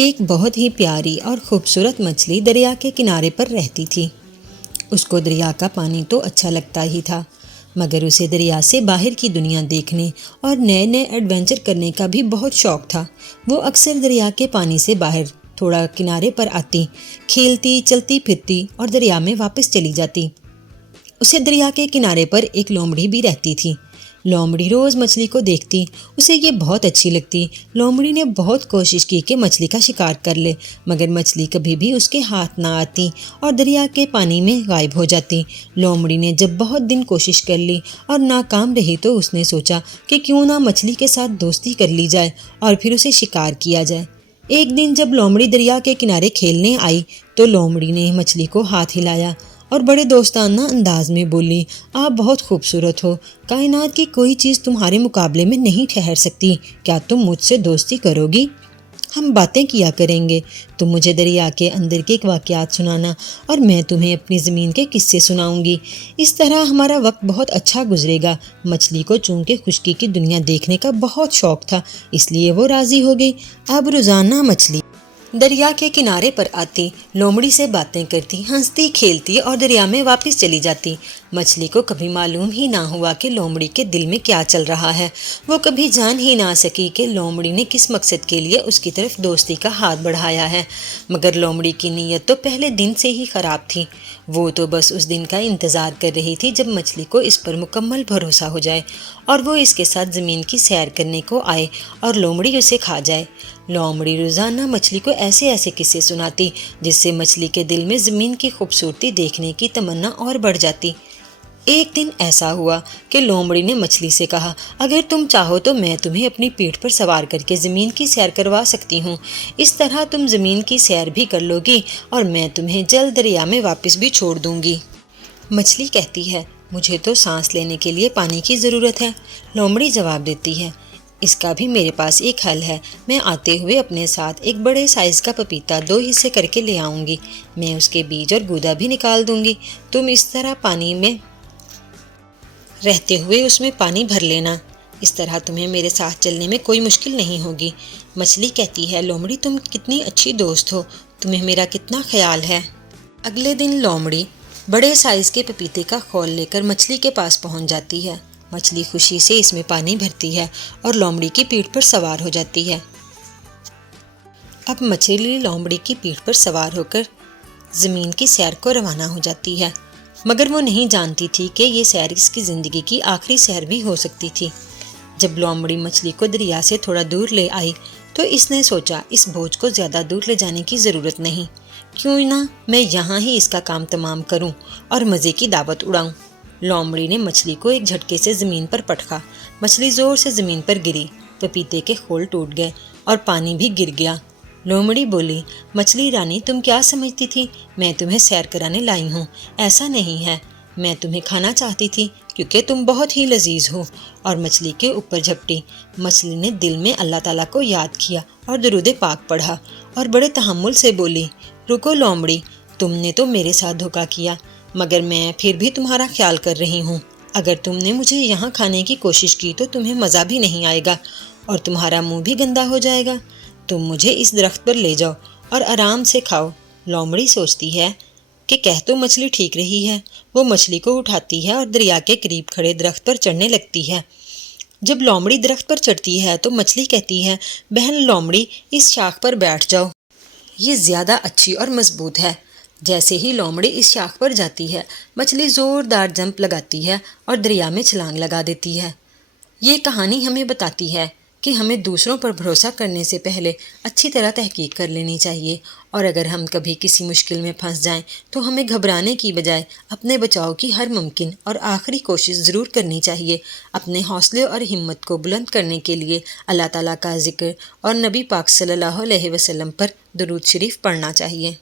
ایک بہت ہی پیاری اور خوبصورت مچھلی دریا کے کنارے پر رہتی تھی۔ اس کو دریا کا پانی تو اچھا لگتا ہی تھا، مگر اسے دریا سے باہر کی دنیا دیکھنے اور نئے نئے ایڈونچر کرنے کا بھی بہت شوق تھا۔ وہ اکثر دریا کے پانی سے باہر تھوڑا کنارے پر آتی، کھیلتی، چلتی پھرتی اور دریا میں واپس چلی جاتی۔ اسے دریا کے کنارے پر ایک لومڑی بھی رہتی تھی۔ لومڑی روز مچھلی کو دیکھتی، اسے یہ بہت اچھی لگتی۔ لومڑی نے بہت کوشش کی کہ مچھلی کا شکار کر لے، مگر مچھلی کبھی بھی اس کے ہاتھ نہ آتی اور دریا کے پانی میں غائب ہو جاتی۔ لومڑی نے جب بہت دن کوشش کر لی اور ناکام رہی تو اس نے سوچا کہ کیوں نہ مچھلی کے ساتھ دوستی کر لی جائے اور پھر اسے شکار کیا جائے۔ ایک دن جب لومڑی دریا کے کنارے کھیلنے آئی تو لومڑی نے مچھلی کو ہاتھ ہلایا اور بڑے دوستانہ انداز میں بولی، آپ بہت خوبصورت ہو، کائنات کی کوئی چیز تمہارے مقابلے میں نہیں ٹھہر سکتی، کیا تم مجھ سے دوستی کرو گی؟ ہم باتیں کیا کریں گے، تم مجھے دریا کے اندر کے واقعات سنانا اور میں تمہیں اپنی زمین کے قصے سناؤں گی، اس طرح ہمارا وقت بہت اچھا گزرے گا۔ مچھلی کو چونکہ خشکی کی دنیا دیکھنے کا بہت شوق تھا، اس لیے وہ راضی ہو گئی۔ اب روزانہ مچھلی دریا کے کنارے پر آتی، لومڑی سے باتیں کرتی، ہنستی کھیلتی اور دریا میں واپس چلی جاتی۔ مچھلی کو کبھی معلوم ہی نہ ہوا کہ لومڑی کے دل میں کیا چل رہا ہے۔ وہ کبھی جان ہی نہ سکی کہ لومڑی نے کس مقصد کے لیے اس کی طرف دوستی کا ہاتھ بڑھایا ہے، مگر لومڑی کی نیت تو پہلے دن سے ہی خراب تھی۔ وہ تو بس اس دن کا انتظار کر رہی تھی جب مچھلی کو اس پر مکمل بھروسہ ہو جائے اور وہ اس کے ساتھ زمین کی سیر کرنے کو آئے اور لومڑی اسے کھا جائے۔ لومڑی روزانہ مچھلی کو ایسے ایسے قصے سناتی جس سے مچھلی کے دل میں زمین کی خوبصورتی دیکھنے کی تمنا اور بڑھ جاتی۔ ایک دن ایسا ہوا کہ لومڑی نے مچھلی سے کہا، اگر تم چاہو تو میں تمہیں اپنی پیٹھ پر سوار کر کے زمین کی سیر کروا سکتی ہوں، اس طرح تم زمین کی سیر بھی کر لو گی اور میں تمہیں جلد دریا میں واپس بھی چھوڑ دوں گی۔ مچھلی کہتی ہے، مجھے تو سانس لینے کے لیے پانی کی ضرورت ہے۔ لومڑی جواب دیتی ہے، اس کا بھی میرے پاس ایک حل ہے، میں آتے ہوئے اپنے ساتھ ایک بڑے سائز کا پپیتا 2 حصے کر کے لے آؤں گی، میں اس کے بیج اور گودا بھی نکال دوں گی، تم اس طرح پانی میں رہتے ہوئے اس میں پانی بھر لینا، اس طرح تمہیں میرے ساتھ چلنے میں کوئی مشکل نہیں ہوگی۔ مچھلی کہتی ہے، لومڑی تم کتنی اچھی دوست ہو، تمہیں میرا کتنا خیال ہے۔ اگلے دن لومڑی بڑے سائز کے پپیتے کا خول لے کر مچھلی کے پاس پہنچ جاتی ہے۔ مچھلی خوشی سے اس میں پانی بھرتی ہے اور لومڑی کی پیٹھ پر سوار ہو جاتی ہے۔ اب مچھلی لومڑی کی پیٹھ پر سوار ہو کر زمین کی سیر کو روانہ ہو جاتی ہے، مگر وہ نہیں جانتی تھی کہ یہ سیر اس کی زندگی کی آخری سیر بھی ہو سکتی تھی۔ جب لومڑی مچھلی کو دریا سے تھوڑا دور لے آئی تو اس نے سوچا، اس بوجھ کو زیادہ دور لے جانے کی ضرورت نہیں، کیوں نہ میں یہاں ہی اس کا کام تمام کروں اور مزے کی دعوت اڑاؤں۔ لومڑی نے مچھلی کو ایک جھٹکے سے زمین پر پٹکا، مچھلی زور سے زمین پر گری، پپیتے کے خول ٹوٹ گئے اور پانی بھی گر گیا۔ لومڑی بولی، مچھلی رانی تم کیا سمجھتی تھی، میں تمہیں سیر کرانے لائی ہوں، ایسا نہیں ہے، میں تمہیں کھانا چاہتی تھی کیونکہ تم بہت ہی لذیذ ہو، اور مچھلی کے اوپر جھپٹی۔ مچھلی نے دل میں اللہ تعالیٰ کو یاد کیا اور درود پاک پڑھا اور بڑے تحمل سے بولی، رکو لومڑی، تم نے تو میرے ساتھ دھوکہ کیا، مگر میں پھر بھی تمہارا خیال کر رہی ہوں، اگر تم نے مجھے یہاں کھانے کی کوشش کی تو تمہیں مزہ بھی نہیں آئے گا اور تمہارا منہ بھی گندا ہو جائے گا، تم مجھے اس درخت پر لے جاؤ اور آرام سے کھاؤ۔ لومڑی سوچتی ہے کہ کہہ تو مچھلی ٹھیک رہی ہے، وہ مچھلی کو اٹھاتی ہے اور دریا کے قریب کھڑے درخت پر چڑھنے لگتی ہے۔ جب لومڑی درخت پر چڑھتی ہے تو مچھلی کہتی ہے، بہن لومڑی اس شاخ پر بیٹھ جاؤ، یہ زیادہ اچھی اور مضبوط ہے۔ جیسے ہی لومڑی اس شاخ پر جاتی ہے، مچھلی زوردار جمپ لگاتی ہے اور دریا میں چھلانگ لگا دیتی ہے۔ یہ کہانی ہمیں بتاتی ہے کہ ہمیں دوسروں پر بھروسہ کرنے سے پہلے اچھی طرح تحقیق کر لینی چاہیے، اور اگر ہم کبھی کسی مشکل میں پھنس جائیں تو ہمیں گھبرانے کی بجائے اپنے بچاؤ کی ہر ممکن اور آخری کوشش ضرور کرنی چاہیے۔ اپنے حوصلے اور ہمت کو بلند کرنے کے لیے اللہ تعالیٰ کا ذکر اور نبی پاک صلی اللہ علیہ وسلم پر درود شریف پڑھنا چاہیے۔